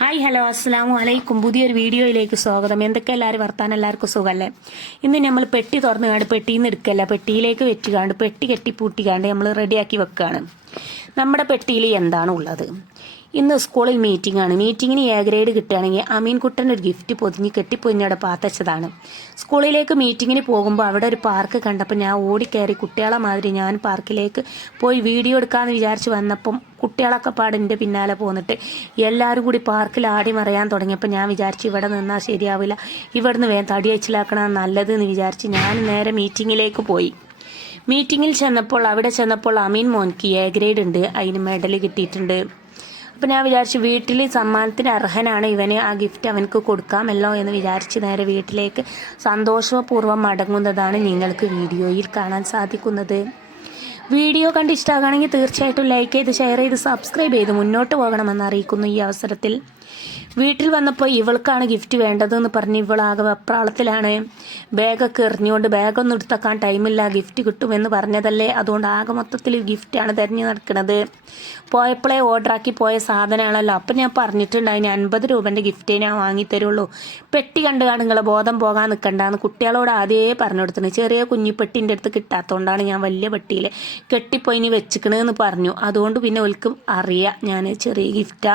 Hi hello അസ്സാം വലൈക്കും പുതിയൊരു വീഡിയോയിലേക്ക് സ്വാഗതം. എന്തൊക്കെ എല്ലാവരും വർത്താനം? എല്ലാവർക്കും സുഖമല്ലേ ഇന്ന് നമ്മൾ പെട്ടി തുറന്നു കാണ്ട് പെട്ടിയിൽ നിന്ന് എടുക്കല്ല? പെട്ടിയിലേക്ക് വെച്ചുകാണ്ട് പെട്ടി കെട്ടി പൂട്ടിക്കാണ്ട് നമ്മൾ റെഡിയാക്കി വെക്കുകയാണ് നമ്മുടെ പെട്ടിയിൽ എന്താണ് ഉള്ളത്? ഇന്ന് സ്കൂളിൽ മീറ്റിംഗ് ആണ്. മീറ്റിങ്ങിന് എ ഗ്രേഡ് കിട്ടുകയാണെങ്കിൽ അമീൻകുട്ടൻ ഒരു ഗിഫ്റ്റ് പൊതിഞ്ഞ് കെട്ടിപ്പൊതിഞ്ഞവിടെ പാത്തച്ചതാണ്. സ്കൂളിലേക്ക് മീറ്റിങ്ങിന് പോകുമ്പോൾ അവിടെ ഒരു പാർക്ക് കണ്ടപ്പോൾ ഞാൻ ഓടിക്കയറി കുട്ടികളെ മാതിരി ഞാൻ പാർക്കിലേക്ക് പോയി വീഡിയോ എടുക്കാമെന്ന് വിചാരിച്ച് വന്നപ്പം കുട്ടികളൊക്കെ പാടിന്റെ പിന്നാലെ പോന്നിട്ട് എല്ലാവരും കൂടി പാർക്കിൽ ആടി മറയാൻ തുടങ്ങിയപ്പോൾ ഞാൻ വിചാരിച്ചു ഇവിടെ നിന്നാൽ ശരിയാവില്ല. ഇവിടുന്ന് വേഗം തടി അയച്ചിലാക്കണം നല്ലത് എന്ന് വിചാരിച്ച് ഞാൻ നേരെ മീറ്റിങ്ങിലേക്ക് പോയി. മീറ്റിങ്ങിൽ ചെന്നപ്പോൾ അവിടെ ചെന്നപ്പോൾ അമീൻ മോൻക്ക് എ ഗ്രേഡ് ഉണ്ട്. അതിന് മെഡൽ കിട്ടിയിട്ടുണ്ട്. അപ്പം ഞാൻ വിചാരിച്ചു വീട്ടിൽ സമ്മാനത്തിന് അർഹനാണ് ഇവന് ആ ഗിഫ്റ്റ് അവനക്ക് കൊടുക്കാമല്ലോ എന്ന് വിചാരിച്ച് നേരെ വീട്ടിലേക്ക് സന്തോഷപൂർവം മടങ്ങുന്നതാണ് നിങ്ങൾക്ക് വീഡിയോയിൽ കാണാൻ സാധിക്കുന്നത്. വീഡിയോ കണ്ട് ഇഷ്ടമാകുകയാണെങ്കിൽ തീർച്ചയായിട്ടും ലൈക്ക് ചെയ്ത് ഷെയർ ചെയ്ത് സബ്സ്ക്രൈബ് ചെയ്ത് മുന്നോട്ട് പോകണമെന്ന് അറിയിക്കുന്നു ഈ അവസരത്തിൽ. വീട്ടിൽ വന്നപ്പോൾ ഇവൾക്കാണ് ഗിഫ്റ്റ് വേണ്ടതെന്ന് പറഞ്ഞ് ഇവളാകെ വെപ്രാളത്തിലാണ്. ബാഗൊക്കെ എറിഞ്ഞുകൊണ്ട് ബാഗൊന്നും എടുത്തേക്കാൻ ടൈമില്ല ഗിഫ്റ്റ് കിട്ടുമെന്ന് പറഞ്ഞതല്ലേ? അതുകൊണ്ട് ആകെ മൊത്തത്തിൽ ഗിഫ്റ്റാണ് തിരഞ്ഞു നടക്കുന്നത്. പോയപ്പോഴേ ഓർഡറാക്കി പോയ സാധനമാണല്ലോ. അപ്പം ഞാൻ പറഞ്ഞിട്ടുണ്ട് അതിന് അൻപത് രൂപേന്റെ ഗിഫ്റ്റേ ഞാൻ വാങ്ങിത്തരുള്ളൂ പെട്ടി കണ്ട് കാണുങ്ങളെ ബോധം പോകാൻ നിൽക്കണ്ടെന്ന് കുട്ടികളോട് ആദ്യമേ പറഞ്ഞു കൊടുത്തിന് ചെറിയ കുഞ്ഞിപ്പെട്ടിന്റെ അടുത്ത് കിട്ടാത്തതുകൊണ്ടാണ് ഞാൻ വലിയ പെട്ടിയിൽ കെട്ടിപ്പോയി ഇനി വെച്ചിക്കണെന്ന് പറഞ്ഞു. അതുകൊണ്ട് പിന്നെ ഒൽക്കും അറിയാം ഞാൻ ചെറിയ ഗിഫ്റ്റാ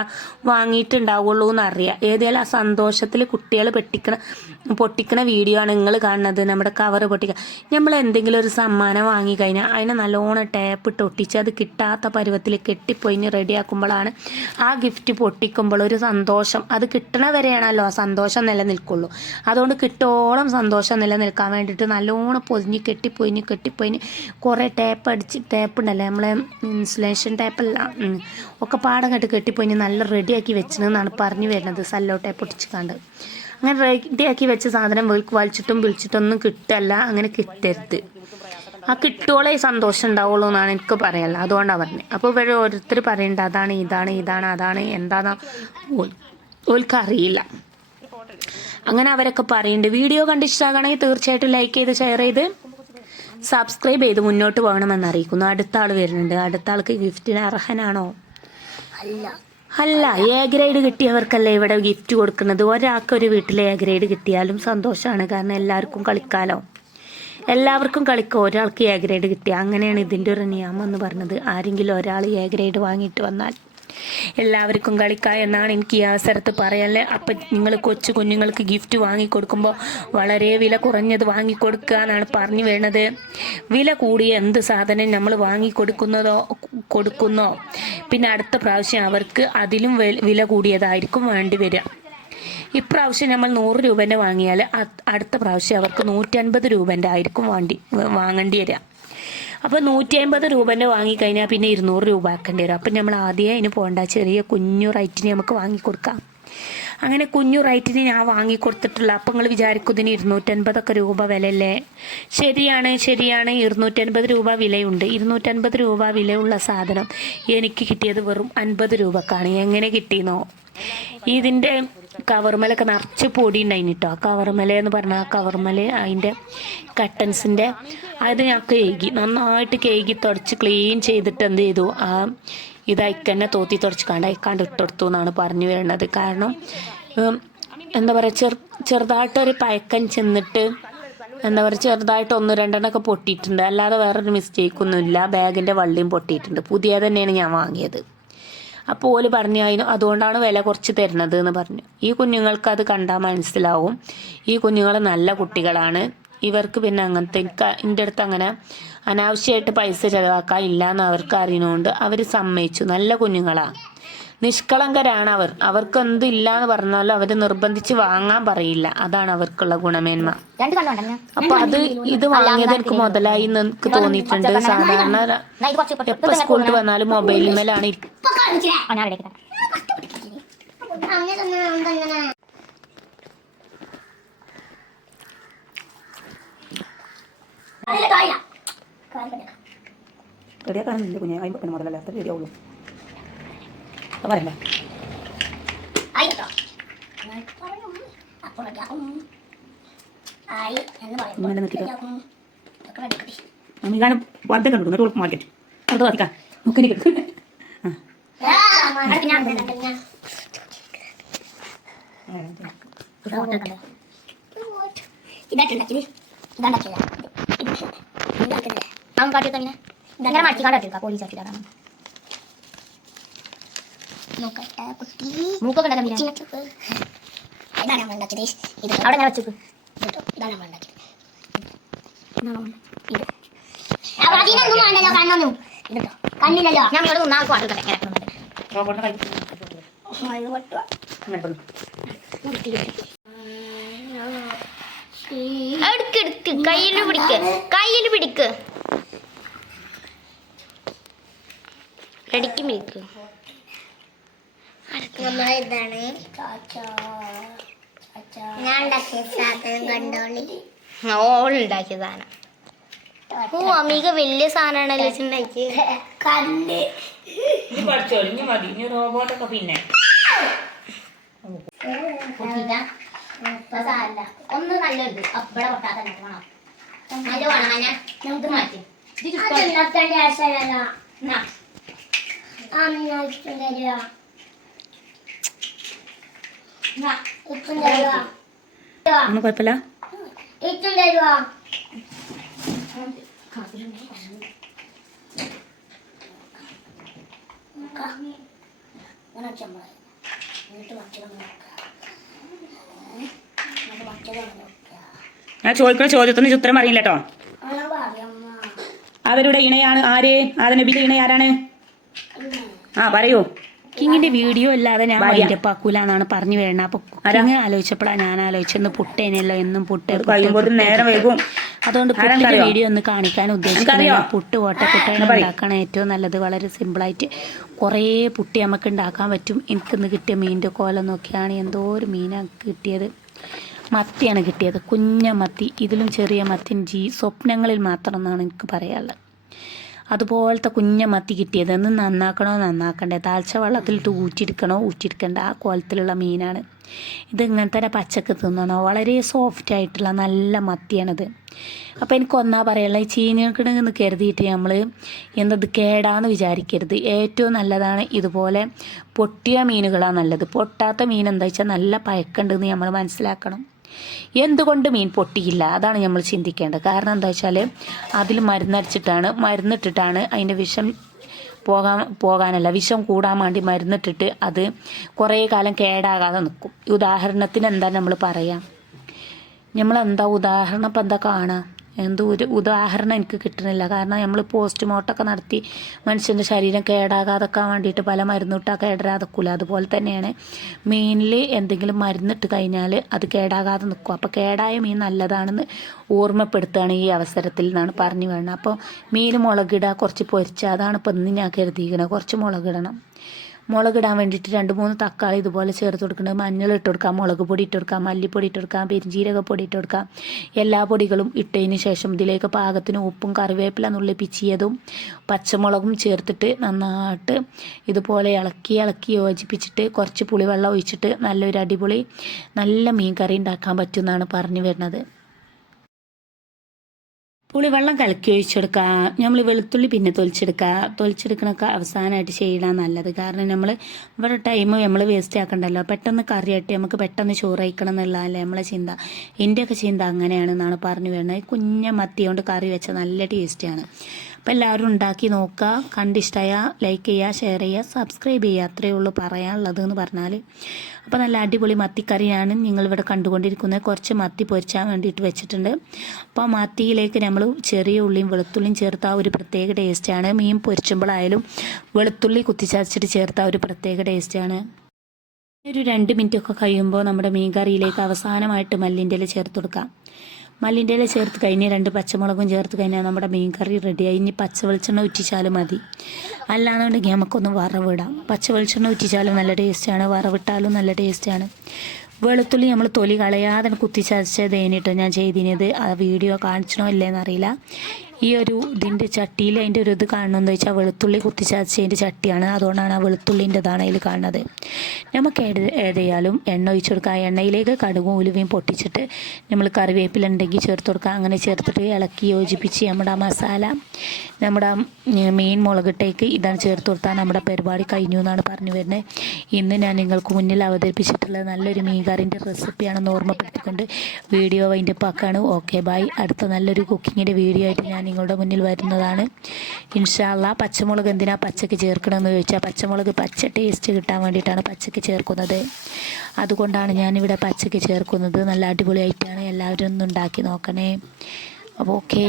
വാങ്ങിയിട്ടുണ്ടാവുള്ളൂ എന്ന് അറിയാം. ഏതായാലും ആ സന്തോഷത്തിൽ കുട്ടികൾ പെട്ടിക്കണ പൊട്ടിക്കണ വീഡിയോ ആണ് നിങ്ങൾ കാണുന്നത് നമ്മുടെ കവർ പൊട്ടിക്കുക നമ്മൾ എന്തെങ്കിലും ഒരു സമ്മാനം വാങ്ങിക്കഴിഞ്ഞാൽ അതിനെ നല്ലോണം ടേപ്പ് ഇട്ട് ഒട്ടിച്ച് അത് കിട്ടാത്ത പരുവത്തിൽ കെട്ടിപ്പൊയിഞ്ഞ് റെഡിയാക്കുമ്പോഴാണ് ആ ഗിഫ്റ്റ് പൊട്ടിക്കുമ്പോൾ ഒരു സന്തോഷം. അത് കിട്ടണ വരെയാണല്ലോ ആ സന്തോഷം നിലനിൽക്കുള്ളൂ. അതുകൊണ്ട് കിട്ടോളം സന്തോഷം നിലനിൽക്കാൻ വേണ്ടിയിട്ട് നല്ലോണം പൊതിഞ്ഞ് കെട്ടിപ്പൊയിഞ്ഞ് കെട്ടിപ്പൊയിഞ്ഞ് കുറേ ടേപ്പ് അടിച്ച് ടേപ്പ് ഉണ്ടല്ലേ? നമ്മളെ ഇൻസുലേഷൻ ടേപ്പല്ല ഒക്കെ പാടം കെട്ട് കെട്ടിപ്പോയി നല്ല റെഡിയാക്കി വെച്ചെന്നാണ് പറഞ്ഞു വരുന്നത് സല്ലോട്ടെ പൊട്ടിച്ച് കണ്ട് അങ്ങനെ റെഡിയാക്കി വെച്ച സാധനം വലിച്ചിട്ടും വിളിച്ചിട്ടൊന്നും കിട്ടല്ല അങ്ങനെ കിട്ടരുത്. ആ കിട്ടുകളെ സന്തോഷം ഉണ്ടാവുള്ളൂ എന്നാണ് എനിക്ക് പറയാനുള്ളത്. അതുകൊണ്ടാണ് പറഞ്ഞത് അപ്പോൾ ഇവിടെ ഓരോരുത്തർ പറയേണ്ട അതാണ് ഇതാണ് ഇതാണ് അതാണ് എന്താണെന്ന് ഓൽക്കറിയില്ല അങ്ങനെ അവരൊക്കെ പറയുന്നുണ്ട് വീഡിയോ കണ്ട് ഇഷ്ടമാകണമെങ്കിൽ തീർച്ചയായിട്ടും ലൈക്ക് ചെയ്ത് ഷെയർ ചെയ്ത് സബ്സ്ക്രൈബ് ചെയ്ത് മുന്നോട്ട് പോകണമെന്ന് അറിയിക്കുന്നു. അടുത്ത ആൾ വരുന്നുണ്ട്. അടുത്ത ആൾക്ക് ഗിഫ്റ്റിന് അർഹനാണോ? അല്ല. എ ഗ്രേഡ് കിട്ടിയവർക്കല്ലേ ഇവിടെ ഗിഫ്റ്റ് കൊടുക്കുന്നത്? ഒരാൾക്ക് ഒരു വീട്ടിൽ എ ഗ്രേഡ് കിട്ടിയാലും സന്തോഷമാണ് കാരണം എല്ലാവർക്കും കളിക്കാലോ. എല്ലാവർക്കും കളിക്കാം? ഒരാൾക്ക് എ ഗ്രേഡ് കിട്ടിയ. അങ്ങനെയാണ് ഇതിന്റെ ഒരു നിയമം എന്ന് പറഞ്ഞത്. ആരെങ്കിലും ഒരാൾ എ ഗ്രേഡ് വാങ്ങിയിട്ട് വന്നാൽ എല്ലാവർക്കും കളിക്കാം എന്നാണ് എനിക്ക് ഈ അവസരത്ത് പറയാനുള്ളത്. അപ്പം നിങ്ങൾ കൊച്ചു കുഞ്ഞുങ്ങൾക്ക് ഗിഫ്റ്റ് വാങ്ങിക്കൊടുക്കുമ്പോൾ വളരെ വില കുറഞ്ഞത് വാങ്ങിക്കൊടുക്കുക എന്നാണ് പറഞ്ഞു വേണത് വില കൂടിയ എന്ത് സാധനം നമ്മൾ വാങ്ങിക്കൊടുക്കുന്നതോ കൊടുക്കുന്നോ? പിന്നെ അടുത്ത പ്രാവശ്യം അവർക്ക് അതിലും വില കൂടിയതായിരിക്കും വേണ്ടി വരിക. ഇപ്രാവശ്യം നമ്മൾ നൂറ് രൂപേന്റെ വാങ്ങിയാൽ അടുത്ത പ്രാവശ്യം അവർക്ക് നൂറ്റൻപത് രൂപേന്റെ ആയിരിക്കും വേണ്ടി വാങ്ങേണ്ടി വരിക. അപ്പോൾ നൂറ്റി അമ്പത് രൂപേന്റെ വാങ്ങിക്കഴിഞ്ഞാൽ പിന്നെ ഇരുന്നൂറ് രൂപ ആക്കേണ്ടി വരും. അപ്പം നമ്മൾ ആദ്യമേ അതിന് പോകേണ്ട ചെറിയ കുഞ്ഞു റൈറ്റിന് നമുക്ക് വാങ്ങിക്കൊടുക്കാം. അങ്ങനെ കുഞ്ഞു റൈറ്റിന് ഞാൻ വാങ്ങിക്കൊടുത്തിട്ടുള്ള അപ്പം നിങ്ങൾ വിചാരിക്കും ഇതിന് ഇരുന്നൂറ്റൻപതൊക്കെ രൂപ വിലയല്ലേ? ശരിയാണ് ശരിയാണ്. ഇരുന്നൂറ്റൻപത് രൂപ വിലയുണ്ട്. ഇരുന്നൂറ്റൻപത് രൂപ വിലയുള്ള സാധനം എനിക്ക് കിട്ടിയത് വെറും അൻപത് രൂപക്കാണ്. എങ്ങനെ കിട്ടിയെന്നോ? ഇതിന്റെ കവർമലൊക്കെ നിറച്ച് പൊടി ഉണ്ടായിന് കേട്ടോ കവർമല എന്ന് പറഞ്ഞാൽ ആ കവർമല അതിന്റെ കട്ടൻസിന്റെ അത് ഞാൻ കേകി നന്നായിട്ട് കേകി തുടച്ച് ക്ലീൻ ചെയ്തിട്ട് എന്ത് ചെയ്തു? ആ ഇത് അയക്കന്നെ തോത്തി തുടച്ച് കണ്ട് അയക്കാണ്ട് ഇട്ടെടുത്തു എന്നാണ് പറഞ്ഞു വരുന്നത്. കാരണം എന്താ പറയുക ചെറു ചെറുതായിട്ടൊരു പയക്കം ചെന്നിട്ട് എന്താ പറയുക ചെറുതായിട്ട് ഒന്ന് രണ്ടെണ്ണമൊക്കെ പൊട്ടിയിട്ടുണ്ട്. അല്ലാതെ വേറൊരു മിസ്റ്റേക്കൊന്നുമില്ല ബാഗിന്റെ വള്ളിയും പൊട്ടിയിട്ടുണ്ട്. പുതിയ തന്നെയാണ് ഞാൻ വാങ്ങിയത്. അപ്പോൾ ഓൽ പറഞ്ഞു അതിന് അതുകൊണ്ടാണ് വില കുറച്ച് തരുന്നത് എന്ന് പറഞ്ഞു. ഈ കുഞ്ഞുങ്ങൾക്ക് അത് കണ്ടാൽ മനസ്സിലാവും. ഈ കുഞ്ഞുങ്ങൾ നല്ല കുട്ടികളാണ്. ഇവർക്ക് പിന്നെ അങ്ങനത്തെ എന്റെ അടുത്ത് അങ്ങനെ അനാവശ്യമായിട്ട് പൈസ ചിലവാക്കാൻ ഇല്ല എന്ന് അവർക്ക് അറിയുന്നതുകൊണ്ട് അവർ സമ്മതിച്ചു. നല്ല കുഞ്ഞുങ്ങളാണ് നിഷ്കളങ്കരാണ് അവർ അവർക്ക് എന്ത് ഇല്ല എന്ന് പറഞ്ഞാലും അവർ നിർബന്ധിച്ച് വാങ്ങാൻ പറയില്ല അതാണ് അവർക്കുള്ള ഗുണമേന്മ അപ്പൊ അത് ഇത് വാങ്ങിയത് എനിക്ക് മുതലായി എനിക്ക് തോന്നിയിട്ടുണ്ട് സാധാരണ എപ്പോ സ്കൂളിൽ വന്നാലും മൊബൈലിന്മേലാണ് റെഡിയാക്കാണെന്നില്ല കുഞ്ഞെ അമ്പത്തിന് മുതലല്ലേ അത്ര റെഡിയാവുള്ളൂ അത് പറയണ്ട ഇങ്ങനെ നിൽക്കുക അമ്മ കാണും വാർത്ത കണ്ടു എന്നിട്ട് മാർക്കറ്റ് അടുത്ത വാർത്ത നോക്കി ആ ഇതായിട്ടുണ്ടാക്കിയത് ഇതാണ്ടാക്കിയതാ അവൻ കാട്ടിയൊക്കെ ഇങ്ങനെ ഇങ്ങനെ മടക്കിക്കാണ്ട് ഇട്ടിരിക്കാം പോലീസ് ആക്കിയതാണ് കുട്ടി മൂക്കൊക്കെ ഇതാണ് നമ്മൾ ഉണ്ടാക്കിയത്. ഇത് അവിടെ ഞാൻ വെച്ചു ഇതാണ് നമ്മൾ ഉണ്ടാക്കിയത്. ഇത് അതിനൊന്നും വേണ്ടല്ലോ കണ്ണൊന്നും. ഇത് കണ്ണില്ലല്ലോ. ഞാൻ ഇവിടെ നിന്നാ പാട്ട് ഇങ്ങനെ റോബോട്ടിനെ കൈ ഇത് പൊട്ടുക അങ്ങനെ കൊണ്ടു. എടുക്ക് എടുക്ക്. കയ്യിൽ പിടിക്ക്. കയ്യിൽ പിടിക്ക്. റെഡിക്ക് പിടിക്ക് നമ്മളെ ഇതാണ് ഞാൻ ഉണ്ടാക്കിയ സാധനം കണ്ടോളി. ഓൾ ഉണ്ടാക്കിയ സാധനം. ഓ അമിക വലിയ സാധനമാണല്ലോ ഉണ്ടാക്കി കണ്ണ്. ഇനി പഠിച്ചോ? ഇനി മതി. ഇനി റോബോട്ടൊക്കെ പിന്നെ. ഒന്ന് നല്ലത് അപ്പടെ പൊട്ടാത്ത വേണം നല്ല വേണം മഞ്ഞ. നമുക്ക് മാറ്റി. അതുണ്ടാക്കേണ്ട ആവശ്യമില്ലല്ലോ എന്നാ? അമ്മ ഇപ്പം തരുക എന്നാ ഇപ്പം തരുക ഒന്നും കുഴപ്പമില്ല? ഞാൻ ചോദിക്കുന്ന ചോദ്യത്തിന് ഉത്തരം അറിയില്ല കേട്ടോ. അവരുടെ ഇണയാണ് ആര്? ആദ നബിയുടെ ഇണ ആരാണ്? ആ പറയൂ. കുക്കിങ്ങിന്റെ വീഡിയോ അല്ലാതെ ഞാൻ എന്നാണ് പറഞ്ഞു വരണത് അപ്പൊ കുക്കിങ് ആലോചിച്ചപ്പോഴാണ് ഞാൻ ആലോചിച്ചെന്ന് പുട്ടേനല്ലോ എന്നും പുട്ട് അതുകൊണ്ട് പുട്ടിന്റെ വീഡിയോ ഒന്ന് കാണിക്കാൻ ഉദ്ദേശിക്കുന്നു പുട്ട് ഓട്ടക്കുട്ടയാണ് പുട്ടേനെ പറയ്. ഏറ്റവും നല്ലത് വളരെ സിമ്പിളായിട്ട് കുറേ പുട്ടി നമുക്ക് ഉണ്ടാക്കാൻ പറ്റും. എനിക്ക് ഇന്ന് കിട്ടിയ മീനിന്റെ കോല നോക്കിയാണ് എന്തോ ഒരു മീനാണ് കിട്ടിയത്. മത്തിയാണ് കിട്ടിയത്. കുഞ്ഞ മത്തി. ഇതിലും ചെറിയ മത്തിൻ ജീ സ്വപ്നങ്ങളിൽ മാത്രം എന്നാണ് എനിക്ക് പറയാനുള്ളത്. അതുപോലത്തെ കുഞ്ഞ മത്തി കിട്ടിയത് ഒന്ന് നന്നാക്കണോ നന്നാക്കണ്ടേ? താഴ്ച വെള്ളത്തിലിട്ട് ഊറ്റിയെടുക്കണോ ഊറ്റിയെടുക്കണ്ട? ആ കോലത്തിലുള്ള മീനാണ്. ഇത് ഇങ്ങനത്തെ പച്ചക്ക് തിന്നണോ? വളരെ സോഫ്റ്റ് ആയിട്ടുള്ള നല്ല മത്തിയാണിത്. അപ്പോൾ എനിക്ക് ഒന്നാ പറയാനുള്ള ഈ ചീനിക്കണെന്ന് കരുതിയിട്ട് നമ്മൾ എന്തത് കേടാന്ന് വിചാരിക്കരുത്. ഏറ്റവും നല്ലതാണ് ഇതുപോലെ പൊട്ടിയ മീനുകളാണ് നല്ലത്. പൊട്ടാത്ത മീൻ എന്താ വെച്ചാൽ നല്ല പഴക്കുണ്ടെന്ന് നമ്മൾ മനസ്സിലാക്കണം. എന്തുകൊണ്ട് മീൻ പൊട്ടിയില്ല? അതാണ് നമ്മൾ ചിന്തിക്കേണ്ടത്. കാരണം എന്താ വെച്ചാൽ അതിൽ മരുന്നടിച്ചിട്ടാണ് മരുന്നിട്ടിട്ടാണ് അതിന്റെ വിഷം പോകാൻ പോകാനല്ല വിഷം കൂടാൻ വേണ്ടി മരുന്നിട്ടിട്ട് അത് കുറേ കാലം കേടാകാതെ നിൽക്കും. ഉദാഹരണത്തിന് എന്താ നമ്മൾ പറയാം? നമ്മളെന്താ ഉദാഹരണം ഇപ്പം എന്താ കാണാം എന്തോ ഒരു ഉദാഹരണം എനിക്ക് കിട്ടുന്നില്ല കാരണം നമ്മൾ പോസ്റ്റ്മോർട്ടമൊക്കെ നടത്തി മനുഷ്യന്റെ ശരീരം കേടാകാതെക്കാൻ വേണ്ടിയിട്ട് പല മരുന്നിട്ടാൽ കേടാതെക്കൂല അതുപോലെ തന്നെയാണ് മീനിൽ എന്തെങ്കിലും മരുന്നിട്ട് കഴിഞ്ഞാൽ അത് കേടാകാതെ നിൽക്കും അപ്പോൾ കേടായ മീൻ നല്ലതാണെന്ന് ഓർമ്മപ്പെടുത്തുകയാണ് ഈ അവസരത്തിൽ എന്നാണ് പറഞ്ഞു വേണം അപ്പോൾ മീൻ മുളകിടുക കുറച്ച് പൊരിച്ച അതാണ് ഇപ്പം ഇന്ന് ഞാൻ കരുതിയിരിക്കുന്നത് കുറച്ച് മുളകിടണം. മുളകിടാൻ വേണ്ടിയിട്ട് രണ്ട് മൂന്ന് തക്കാളി ഇതുപോലെ ചേർത്ത് കൊടുക്കുന്നത് മഞ്ഞൾ ഇട്ട് കൊടുക്കാം മുളക് പൊടി ഇട്ട് കൊടുക്കാം മല്ലിപ്പൊടി ഇട്ട് കൊടുക്കാം പെരിഞ്ജീരക പൊടി ഇട്ട് കൊടുക്കാം. എല്ലാ പൊടികളും ഇട്ടതിന് ശേഷം ഇതിലേക്ക് പാകത്തിന് ഉപ്പും കറിവേപ്പില നുള്ളി പിച്ചിയതും പച്ചമുളകും ചേർത്തിട്ട് നന്നായിട്ട് ഇതുപോലെ ഇളക്കി ഇളക്കി യോജിപ്പിച്ചിട്ട് കുറച്ച് പുളിവെള്ളം ഒഴിച്ചിട്ട് നല്ലൊരു അടിപൊളി നല്ല മീൻ കറി ഉണ്ടാക്കാൻ പറ്റുമെന്നാണ് പറഞ്ഞു വരുന്നത്. പുളിവെള്ളം കലക്കി ഒഴിച്ചെടുക്കുക നമ്മൾ വെളുത്തുള്ളി പിന്നെ തൊലിച്ചെടുക്കുക തൊലിച്ചെടുക്കണൊക്കെ അവസാനമായിട്ട് ചെയ്യണം നല്ലത്. കാരണം നമ്മൾ ഇവിടെ ടൈം നമ്മൾ വേസ്റ്റ് ആക്കണ്ടല്ലോ. പെട്ടെന്ന് കറിയായിട്ട് നമുക്ക് പെട്ടെന്ന് ചോറ് കഴിക്കണം എന്നുള്ളതല്ലേ നമ്മളെ ചിന്ത. എന്റെയൊക്കെ ചിന്ത അങ്ങനെയാണെന്നാണ് പറഞ്ഞു വരുന്നത്. കുഞ്ഞ മത്തി കൊണ്ട് കറി വെച്ച നല്ല ടേസ്റ്റിയാണ് അപ്പോൾ എല്ലാവരും ഉണ്ടാക്കി നോക്കുക. കണ്ടിഷ്ടമായ ലൈക്ക് ചെയ്യുക ഷെയർ ചെയ്യുക സബ്സ്ക്രൈബ് ചെയ്യുക. അത്രയേ ഉള്ളൂ പറയാനുള്ളത് എന്ന് പറഞ്ഞാൽ അപ്പോൾ നല്ല അടിപൊളി മത്തിക്കറിയാണ് നിങ്ങളിവിടെ കണ്ടുകൊണ്ടിരിക്കുന്നത്. കുറച്ച് മത്തി പൊരിച്ചാൻ വേണ്ടിയിട്ട് വെച്ചിട്ടുണ്ട്. അപ്പോൾ മത്തിയിലേക്ക് നമ്മൾ ചെറിയ ഉള്ളിയും വെളുത്തുള്ളിയും ചേർത്ത ഒരു പ്രത്യേക ടേസ്റ്റാണ് മീൻ പൊരിച്ചുമ്പോഴായാലും വെളുത്തുള്ളി കുത്തിച്ചതച്ചിട്ട് ചേർത്ത ഒരു പ്രത്യേക ടേസ്റ്റാണ് ഒരു രണ്ട് മിനിറ്റൊക്കെ കഴിയുമ്പോൾ നമ്മുടെ മീൻ കറിയിലേക്ക് അവസാനമായിട്ട് മല്ലിന്റെ ചേർത്ത് കൊടുക്കാം. മല്ലിന്റെ ഇല ചേർത്ത് കഴിഞ്ഞ് രണ്ട് പച്ചമുളകും ചേർത്ത് കഴിഞ്ഞാൽ നമ്മുടെ മീൻ കറി റെഡിയായി. ഇനി പച്ച വെളിച്ചെണ്ണ ഉറ്റിച്ചാലും മതി. അല്ലാന്നുണ്ടെങ്കിൽ നമുക്കൊന്ന് വറവിടാം. പച്ച വെളിച്ചെണ്ണ ഉറ്റിച്ചാലും നല്ല ടേസ്റ്റാണ്. വറവിട്ടാലും നല്ല ടേസ്റ്റാണ്. വെളുത്തുള്ളി നമ്മൾ തൊലി കളയാതെ കുത്തിച്ചതേനിട്ടോ ഞാൻ ചെയ്തിനത്. ആ വീഡിയോ കാണിച്ചണോ ഇല്ലേന്ന് അറിയില്ല. ഈ ഒരു ഇതിന്റെ ചട്ടിയിൽ അതിന്റെ ഒരു ഇത് കാണണമെന്ന് വെച്ചാൽ വെളുത്തുള്ളി കുത്തിച്ചതിന്റെ ചട്ടിയാണ്. അതുകൊണ്ടാണ് ആ വെളുത്തുള്ളിന്റെതാണ് അതിൽ കാണുന്നത്. നമുക്ക് ഏത് ഏതായാലും എണ്ണ ഒഴിച്ചു കൊടുക്കുക ആ എണ്ണയിലേക്ക് കടുകും ഉലുവയും പൊട്ടിച്ചിട്ട് നമ്മൾ കറിവേപ്പില ഉണ്ടെങ്കിൽ ചേർത്ത് കൊടുക്കുക അങ്ങനെ ചേർത്തിട്ട് ഇളക്കി യോജിപ്പിച്ച് നമ്മുടെ ആ മസാല നമ്മുടെ മീൻ മുളകിട്ടേക്ക് ഇതാണ് ചേർത്ത് കൊടുത്താൽ നമ്മുടെ പരിപാടി കഴിഞ്ഞു എന്നാണ് പറഞ്ഞു വരുന്നത് ഇന്ന് ഞാൻ നിങ്ങൾക്ക് മുന്നിൽ അവതരിപ്പിച്ചിട്ടുള്ള നല്ലൊരു മീൻകറിന്റെ റെസിപ്പിയാണെന്ന് ഓർമ്മപ്പെടുത്തിക്കൊണ്ട് വീഡിയോ അതിന്റെ പാക്കാണ് ഓക്കെ ബൈ. അടുത്ത നല്ലൊരു കുക്കിങ്ങിന്റെ വീഡിയോ ആയിട്ട് ഞാൻ നിങ്ങളുടെ മുന്നിൽ വരുന്നതാണ്. ഇൻഷാല്ല പച്ചമുളക് എന്തിനാ പച്ചക്ക് ചേർക്കണമെന്ന് ചോദിച്ചാൽ പച്ചമുളക് പച്ച ടേസ്റ്റ് കിട്ടാൻ വേണ്ടിയിട്ടാണ് പച്ചക്ക് ചേർക്കുന്നത്. അതുകൊണ്ടാണ് ഞാനിവിടെ പച്ചക്ക് ചേർക്കുന്നത്. നല്ല അടിപൊളിയായിട്ടാണ് എല്ലാവരും ഒന്ന് ഉണ്ടാക്കി നോക്കണേ. അപ്പോൾ ഓക്കെ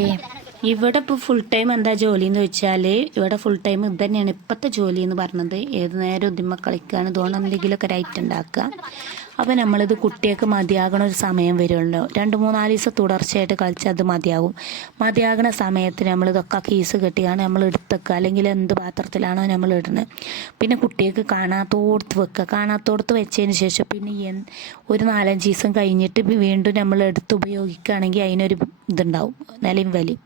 ഇവിടെ ഇപ്പോൾ ഫുൾ ടൈം എന്താ ജോലി എന്ന് വെച്ചാൽ ഇവിടെ ഫുൾ ടൈം ഇത് തന്നെയാണ് ഇപ്പോഴത്തെ ജോലി എന്ന് പറഞ്ഞത്. ഏത് നേരം ഉദ്യമ കളിക്കുകയാണ് ഇതുകൊണ്ട് എന്തെങ്കിലുമൊക്കെ റൈറ്റ് ഉണ്ടാക്കുക. അപ്പോൾ നമ്മളിത് കുട്ടികൾക്ക് മതിയാകണ ഒരു സമയം വരുമല്ലോ രണ്ട് മൂന്നാൽ ദിവസം തുടർച്ചയായിട്ട് കളിച്ചാൽ അത് മതിയാകും. മതിയാകണ സമയത്ത് നമ്മൾ ഇതൊക്കെ കീസ് കെട്ടിയാണ് നമ്മൾ എടുത്തേക്കുക. അല്ലെങ്കിൽ എന്ത് പാത്രത്തിലാണോ നമ്മൾ ഇടുന്നത് പിന്നെ കുട്ടികൾക്ക് കാണാത്തോടത്ത് വെക്കുക. കാണാത്തോടത്ത് വെച്ചതിന് ശേഷം പിന്നെ ഒരു നാലഞ്ച് ദിവസം കഴിഞ്ഞിട്ട് വീണ്ടും നമ്മൾ എടുത്ത് ഉപയോഗിക്കുകയാണെങ്കിൽ അതിനൊരു ഇതുണ്ടാവും. നിലയും വലിയും.